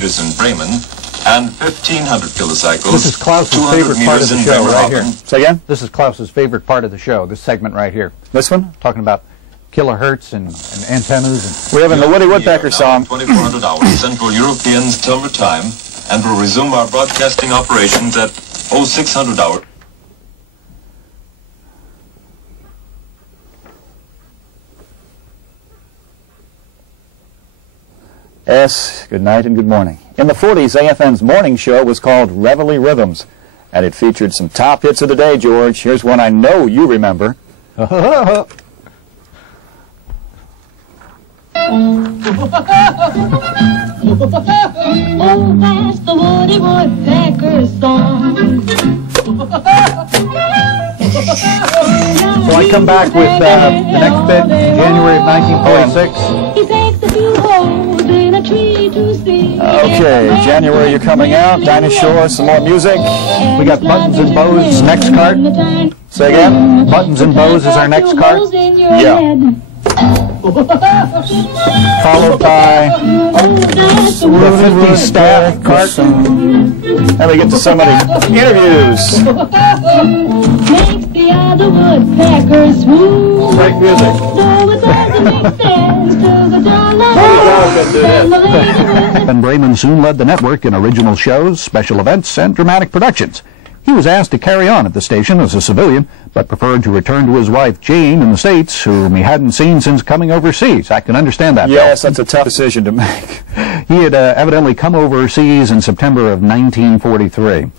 meters in Bremen and 1,500 kilocycles. This is Klaus's favorite part of the show right here. Say again? This is Klaus's favorite part of the show, this segment right here. This one? Talking about kilohertz and antennas. And we have the Woody Woodpecker song. 2400 hours Central European Summer Time, and we'll resume our broadcasting operations at 0600 hours. Yes, good night and good morning. In the 40s, AFN's morning show was called Reveille Rhythms, and it featured some top hits of the day, George. Here's one I know you remember. Oh, that's the Woody Woodpecker song. So I come back with the next bit, January of 1946. He takes a few holes in a tree to see. Okay, January, you're coming out. Dinah Shore, some more music. We got Buttons and Bows, next card. Say again? Buttons and Bows is our next card. Yeah. Followed by the 50 staff card. And we get to some of the interviews. Makes the other woodpeckers swoon. Great music. Though it doesn't make sense to the dollar. AFN Bremen soon led the network in original shows, special events, and dramatic productions. He was asked to carry on at the station as a civilian, but preferred to return to his wife, Jane, in the States, whom he hadn't seen since coming overseas. I can understand that. Yes, that's a tough decision to make. He had evidently come overseas in September of 1943.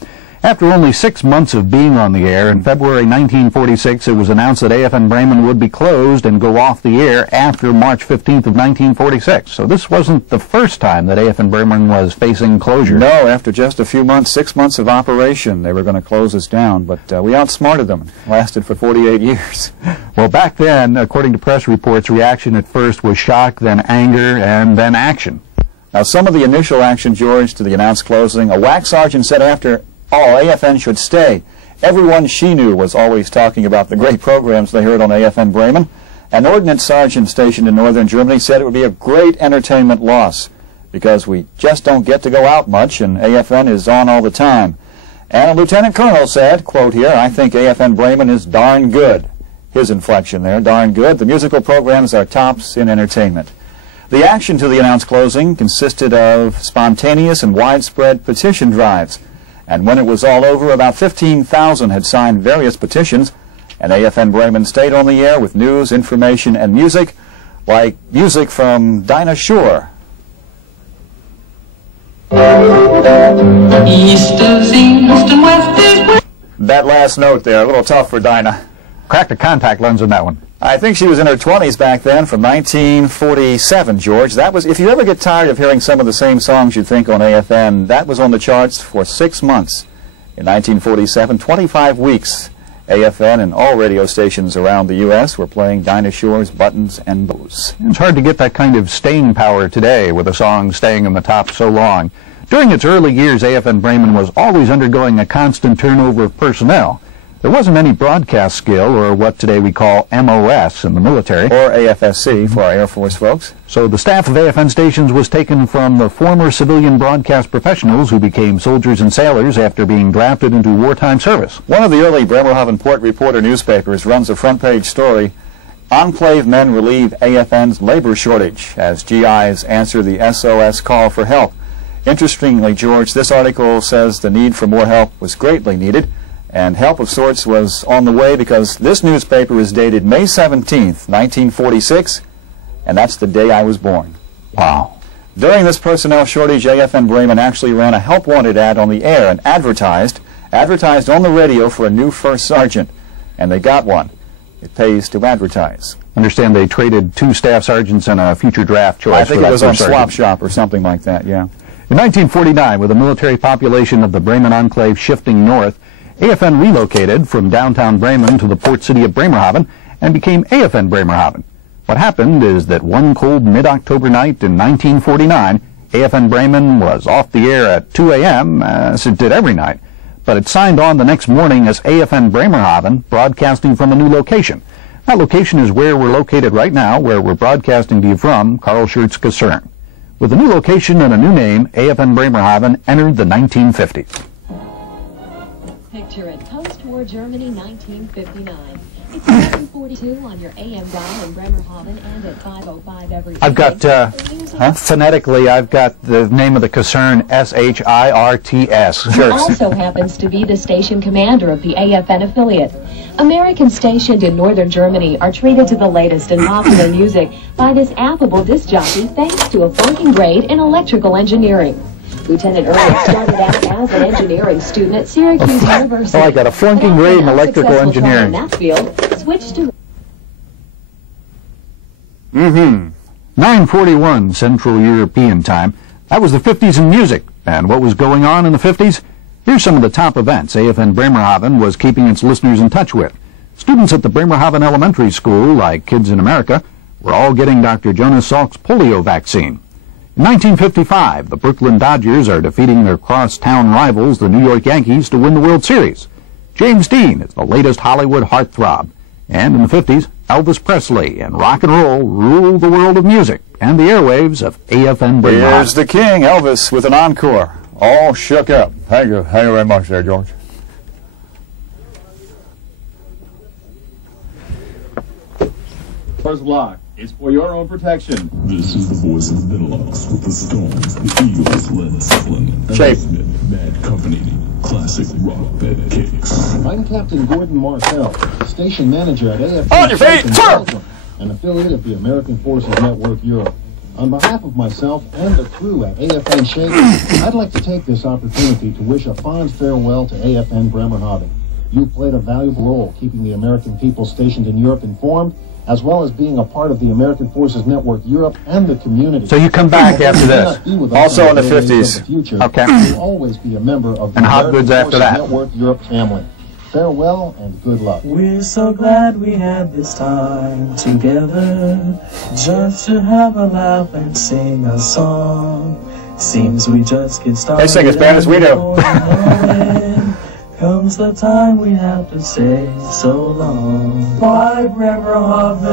After only 6 months of being on the air, in February 1946, it was announced that AFN Bremen would be closed and go off the air after March 15th of 1946. So this wasn't the first time that AFN Bremen was facing closure. No, after just a few months, 6 months of operation, they were going to close us down. But we outsmarted them. It lasted for 48 years. Well, back then, according to press reports, reaction at first was shock, then anger, and then action. Now, some of the initial action, George, to the announced closing, a WAC sergeant said after all, AFN should stay. Everyone she knew was always talking about the great programs they heard on AFN Bremen. An ordnance sergeant stationed in northern Germany said it would be a great entertainment loss because we just don't get to go out much and AFN is on all the time. And a lieutenant colonel said, quote here, I think AFN Bremen is darn good. His inflection there, darn good. The musical programs are tops in entertainment. The action to the announced closing consisted of spontaneous and widespread petition drives. And when it was all over, about 15,000 had signed various petitions, and AFN Bremen stayed on the air with news, information, and music, like music from Dinah Shore. East is east and west is west. That last note there, a little tough for Dinah. Cracked a contact lens on that one. I think she was in her 20s back then, from 1947, George. That was, if you ever get tired of hearing some of the same songs you'd think on AFN, that was on the charts for 6 months. In 1947, 25 weeks, AFN and all radio stations around the U.S. were playing Dinah Shore's Buttons and Bows. It's hard to get that kind of staying power today with a song staying in the top so long. During its early years, AFN Bremen was always undergoing a constant turnover of personnel. There wasn't any broadcast skill, or what today we call MOS in the military. Or AFSC for our Air Force folks. So the staff of AFN stations was taken from the former civilian broadcast professionals who became soldiers and sailors after being drafted into wartime service. One of the early Bremerhaven Port Reporter newspapers runs a front-page story, Enclave men relieve AFN's labor shortage as GIs answer the SOS call for help. Interestingly, George, this article says the need for more help was greatly needed. And help of sorts was on the way because this newspaper is dated May 17th, 1946, and that's the day I was born. Wow. During this personnel shortage, AFN Bremen actually ran a help wanted ad on the air and advertised on the radio for a new first sergeant, and they got one. It pays to advertise. Understand they traded 2 staff sergeants and a future draft choice. I think it was on Swap Shop or something like that, yeah. In 1949, with the military population of the Bremen enclave shifting north, AFN relocated from downtown Bremen to the port city of Bremerhaven and became AFN Bremerhaven. What happened is that one cold mid-October night in 1949, AFN Bremen was off the air at 2 a.m., as it did every night, but it signed on the next morning as AFN Bremerhaven, broadcasting from a new location. That location is where we're located right now, where we're broadcasting to you from Karl Schurz Kaserne. With a new location and a new name, AFN Bremerhaven entered the 1950s. Picture it, post-war Germany, 1959. It's 7:42 on your AM dial in Bremerhaven and at 5:05 every day. I've got, phonetically, I've got the name of the concern, SHIRTS. Who also happens to be the station commander of the AFN affiliate. Americans stationed in northern Germany are treated to the latest in popular music by this affable disc jockey thanks to a flunking grade in electrical engineering. Lieutenant Ernest started out as an engineering student at Syracuse University. Oh, I got a flunking grade in electrical engineering. In that field, switched to 9:41 Central European Time. That was the 50s in music. And what was going on in the 50s? Here's some of the top events AFN Bremerhaven was keeping its listeners in touch with. Students at the Bremerhaven Elementary School, like kids in America, were all getting Dr. Jonas Salk's polio vaccine. In 1955, the Brooklyn Dodgers are defeating their cross-town rivals, the New York Yankees, to win the World Series. James Dean is the latest Hollywood heartthrob. And in the 50s, Elvis Presley and rock and roll ruled the world of music and the airwaves of AFN Bremerhaven. Here's the king, Elvis, with an encore. All shook up. Thank you very much there, George. First block. It's for your own protection. This is the voice of the Benelux with the Stones, the Eagles, Led Zeppelin, Shape. Bad Company, classic rock that kicks. I'm Captain Gordon Martell, station manager at AFN. On your feet, sir! An affiliate of the American Forces Network Europe. On behalf of myself and the crew at AFN Shape, I'd like to take this opportunity to wish a fond farewell to AFN Bremerhaven. You've played a valuable role keeping the American people stationed in Europe informed, as well as being a part of the American Forces Network Europe and the community. So you come back after this. Also in the 50s. Okay. You'll always be a member of the And hot American goods after Forces that. Network Europe family. Farewell and good luck. We're so glad we had this time together, just to have a laugh and sing a song. Seems we just get started. They sing as bad as we do. Comes the time we have to say so long. Bye, Bremerhaven.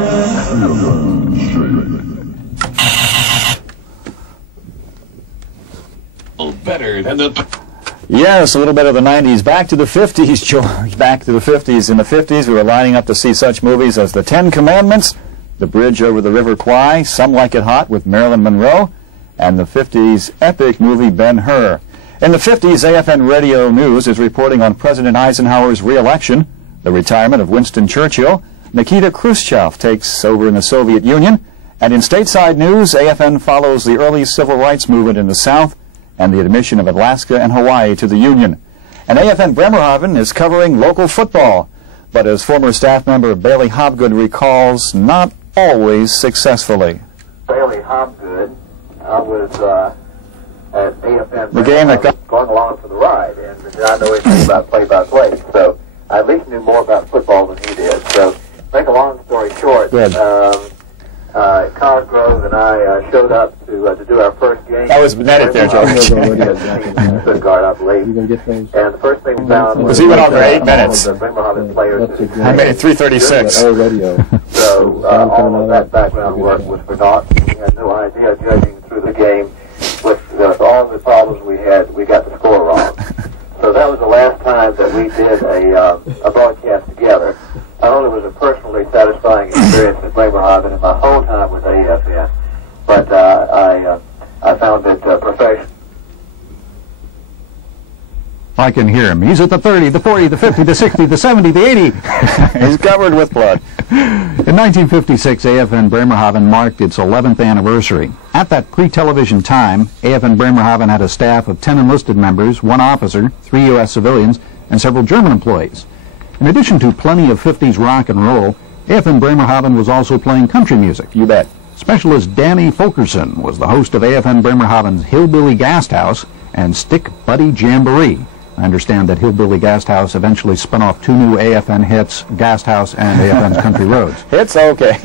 Better than the... Yes, a little bit of the 90s. Back to the 50s, George. Back to the 50s. In the 50s, we were lining up to see such movies as The Ten Commandments, The Bridge Over the River Kwai, Some Like It Hot with Marilyn Monroe, and the 50s epic movie Ben-Hur. In the 50s, AFN Radio News is reporting on President Eisenhower's re-election, the retirement of Winston Churchill, Nikita Khrushchev takes over in the Soviet Union, and in stateside news, AFN follows the early civil rights movement in the South and the admission of Alaska and Hawaii to the Union. And AFN Bremerhaven is covering local football, but as former staff member Bailey Hobgood recalls, not always successfly. Bailey Hobgood, I was at AFN the game that going along for the ride, and did not know anything about play-by-play, so I at least knew more about football than he did. So, make a long story short, Cosgrove and I showed up to do our first game. That was netted there, George. Stuttgart, I believe. And the first thing we found was he went on for 8 minutes. The Bremerhaven players. I made it 3:36. So all of that background work was for naught. We had no idea, judging through the game, with all the problems we had, we got the score wrong. So that was the last time that we did a broadcast together. Not only was it a personally satisfying experience at Bremerhaven in my whole time with AFN, but I found it professional. I can hear him. He's at the 30, the 40, the 50, the 60, the 70, the 80. He's covered with blood. In 1956, AFN Bremerhaven marked its 11th anniversary. At that pre-television time, AFN Bremerhaven had a staff of 10 enlisted members, 1 officer, 3 U.S. civilians, and several German employees. In addition to plenty of 50s rock and roll, AFN Bremerhaven was also playing country music. You bet. Specialist Danny Fulkerson was the host of AFN Bremerhaven's Hillbilly Gasthouse and Stick Buddy Jamboree. I understand that Hillbilly Gasthouse eventually spun off 2 new AFN hits, Gasthouse and AFN's Country Roads. It's okay.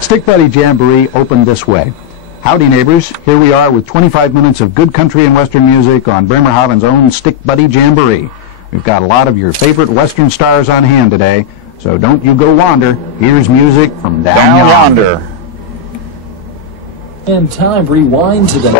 Stick Buddy Jamboree opened this way. Howdy, neighbors. Here we are with 25 minutes of good country and western music on Bremerhaven's own Stick Buddy Jamboree. We've got a lot of your favorite western stars on hand today, so don't you go wander. Here's music from down yonder. And time rewind to the